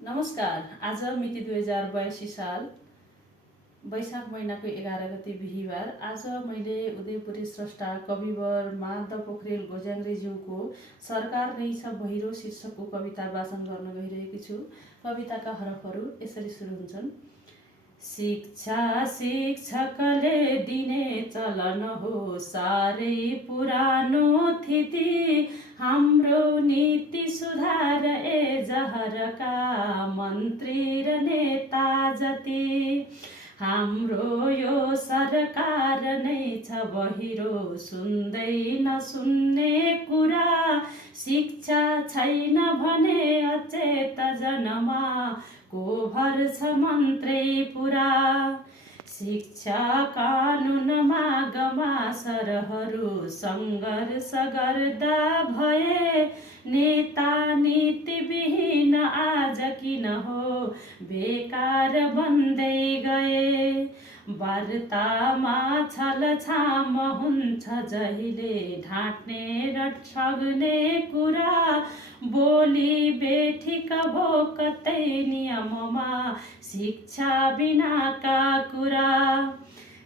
नमस्कार। आज मिति 2082 साल वैशाख महिनाको 11 गते बिहिबार। आज मैले उदयपुरी स्रष्टा कविवर माधव पोखरेल घोज्याङ्ग्रेज्यूको सरकार नै छ बहिरो शीर्षकको कविता वाचन गर्न गइरहेकी छु। कविताका हरफहरू यसरी सुरु हुन्छन्। शिक्षा शिक्षकले दिने चलन हो साह्रै पुरानो थिति, हाम्रो नीति सुधार जहरका मन्त्री र नेता जति। हाम्रो यो सरकार नै छ बहिरो सुन्दै नसुन्ने कुरा, शिक्षा छैन भने अचेत जनमा को भर छ मन्त्रै पुरा। शिक्षा कानुनमा गमा सरहरू सङ्घर्ष गर्दा भए, नेता नीतिविहीन आज किन हो बेकार बन्दै गए। वार्तामा छलछाम हुन्छ जहिले ढाँट्ने र ठग्ने कुरा, बोली बेठिक भो कतै नियममा शिक्षा बिनाका कुरा।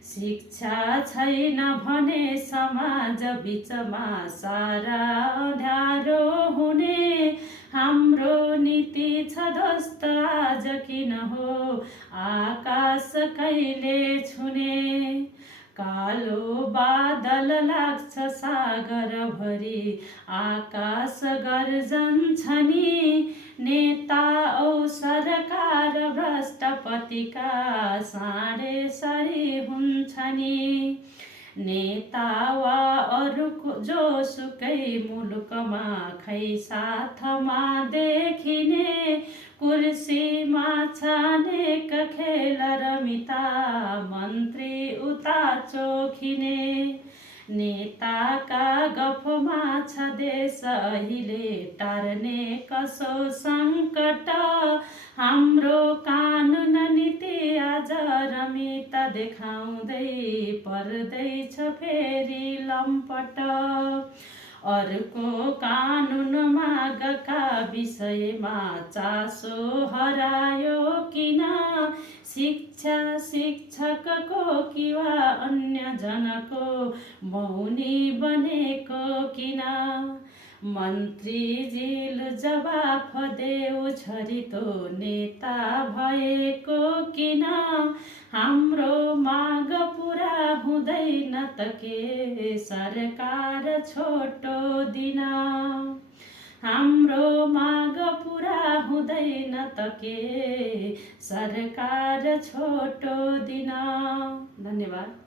शिक्षा छैन भने समाज बिचमा सारा अँध्यारो हुने, हाम्रो नीति छ ध्वस्त आज किन हो आकाश कहिले छुने। कालो बादल लाग्छ सागर भरी आकाश गर्जन्छ नि, नेता औ सरकार भ्रष्टपतिका साँडे सरी हुन्छ नि। नेता वा अरू जोसुकै मुलुकमा खै साथमा देखिने, कुर्सीमा छानेक खेल रमिता मन्त्री उता चोखिने। नेताका गफमा छ देश अहिले टार्ने कसो सङ्कट, हाम्रो कानुन नीति आज रमित देखाउँदै पर्दैछ फेरि लम्पट। अर्को कानुन मागका विषयमा चासो हरायो किन, शिक्षा शिक्षकको कि वा अन्य जनको मौनी बनेको किन। मन्त्रीजील जवाफ देऊ छरितो नेता भएको किन, हाम्रो माग पुरा हुँदैन त के सरकार छोटो दिन। हाम्रो माग पुरा हुँदैन त के सरकार छोटो दिन। धन्यवाद।